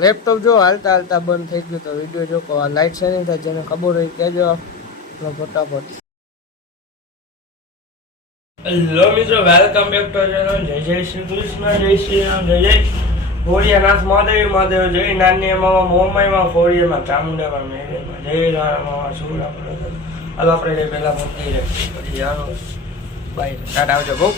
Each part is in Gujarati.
લેપટોપ જો હાલતા હાલતા બંધ થઈ ગયું તો વિડીયો જો કહો લાઈટ છે નહીં થાય જેને ખબર હોય કહેજો ફટાફટ. હેલો મિત્રો, વેલકમ બેક ટુ ચેનલ. જય જય શ્રી કૃષ્ણ, જય શ્રી રામ, જય જય ખોડિયાનાથ મહાદેવ, મહાદેવ જય નાની એમાં મોમાઈમાં ખોડિયામાં ચામુંડામાં મેળેમાં જય રામામાં સુરા પડે. હાલો આપણે જઈ પહેલાં મંદિરે પછી જાણો બાય ટાટા આવજો બહુ.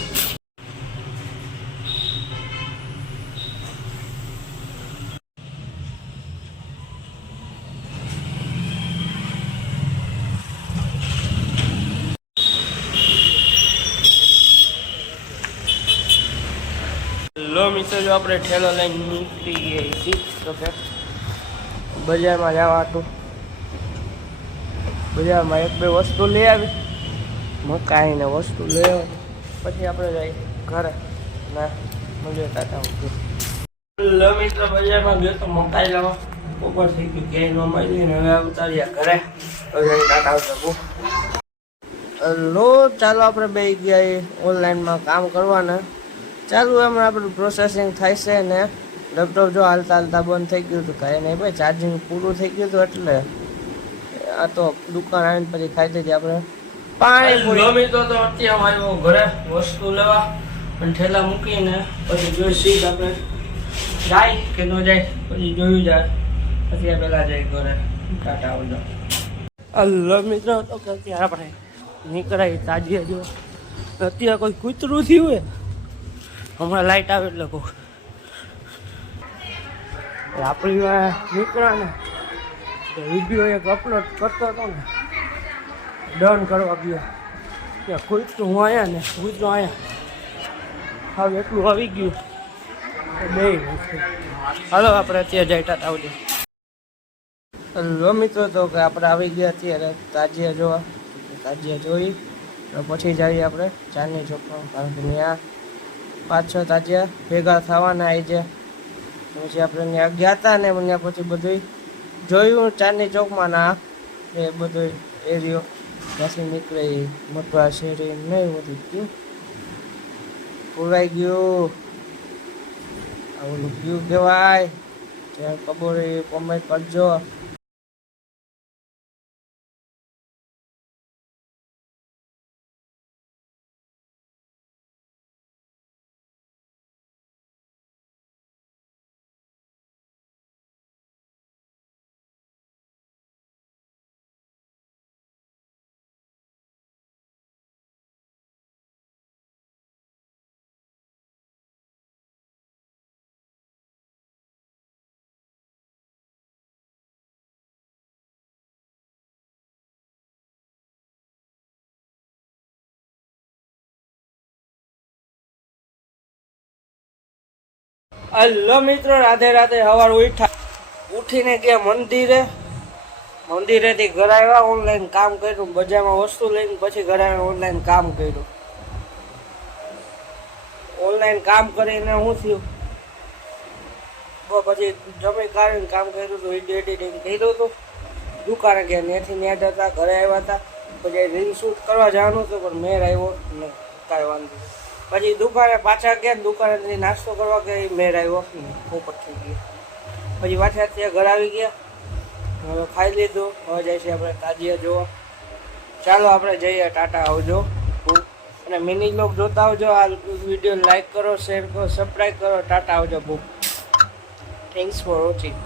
લો મિત્રો, જો આપણે ઠેલો લઈને નીકળી ગયા છીએ તો કે બજારમાં જવા હતું. બજારમાં એક બે વસ્તુ લઈ આવી, મકાઈને વસ્તુ લઈ આવી પછી આપણે જઈએ ઘરે. ના મળીએ ટાટા. લો મિત્રો, બજારમાં ગયો તો મકાઈ લેવા, ઉપર થઈ ગયું ક્યાંય ન મળી ને હવે ઉતાર્યા ઘરે. ટાટા આવશે. લો ચાલો આપણે બે ગયા ઓનલાઈનમાં કામ કરવાના. ચાલુ એમાં આપણું પ્રોસેસિંગ થાય છે ને લેપટોપ જો હાલતા હાલતા બંધ થઈ ગયું હતું. કાંઈ નહીં ભાઈ, ચાર્જિંગ પૂરું થઈ ગયું હતું એટલે આ તો દુકાન આવીને પછી ખાઈ દીધી આપણે પાણીપુરી. તો અત્યારે આવ્યો ઘરે વસ્તુ લેવા પણ ઠેલા મૂકીને પછી જોઈ સીટ આપણે જાય કે ન જાય પછી જોયું જાય પછી પહેલાં જાય ઘરે. ટાટા આવજો. હલો મિત્રો, તો કે અત્યારે આપણે નીકળાય તાજીએ જો અત્યારે કોઈ કૂતરું થયું હોય હમણાં લાઈટ આવે એટલે કહું આપણી નીકળ્યા ને વિડીયો એક અપલોડ કરતો હતો ને ડન કરવા ગયો ત્યાં કૂતરું હું આવ્યા ને કૂતરું આવ્યા હવે એટલું આવી ગયું બે. હાલો આપણે અત્યારે જાય ટાટા આવજો. લો મિત્રો, તો કે આપણે આવી ગયા અત્યારે તાજિયા જોવા. તાજિયા જોઈ પછી જઈએ આપણે ચાંદની ચોકમાં, કારણ કે ત્યાં 5-6 તાજિયા ભેગા થવાના આવી છે. પછી આપણે ત્યાં ગયા હતા ને ત્યાં પછી બધું જોયું ચાંદની ચોકમાં ના એ બધો એરિયો ત્યાંથી નીકળે મટવા શેરી નહીં બધું ગયું પુરાઈ ગયું. આવું ગયું કહેવાય. જ્યાં ખબર એ કોમેન્ટ કરજો. હલો મિત્રો, રાધે રાધે. સવાર ઉઠીને ગયા મંદિરેથી ઘરે આવ્યા, ઓનલાઈન કામ કર્યું, બજારમાં વસ્તુ લઈને પછી ઘરે ઓનલાઈન કામ કર્યું. ઓનલાઈન કામ કરીને શું થયું પછી જમી કાઢીને કામ કર્યું હતું, વિડીયો એડિટિંગ કર્યું હતું. દુકાને ગયા, ત્યાંથી મેં હતા ઘરે આવ્યા હતા. પછી રીલ શૂટ કરવા જવાનું હતું પણ મેર આવ્યો નહીં, કાંઈ વાંધો. પછી દુકાને પાછા ગયા, દુકાનેથી નાસ્તો કરવા ગયા, મેર આવ્યો ઉપર થઈ ગયો. પછી પાછા ત્યાં ઘર આવી ગયા, હવે ખાઈ લીધું. હવે જાય છે આપણે તાજિયા જોવા. ચાલો આપણે જઈએ. ટાટા આવજો. અને મિની બ્લોગ જોતા આવજો. આ વિડીયો લાઈક કરો, શેર કરો, સબસ્ક્રાઈબ કરો. ટાટા આવજો. બહુ થેન્ક્સ ફોર વોચિંગ.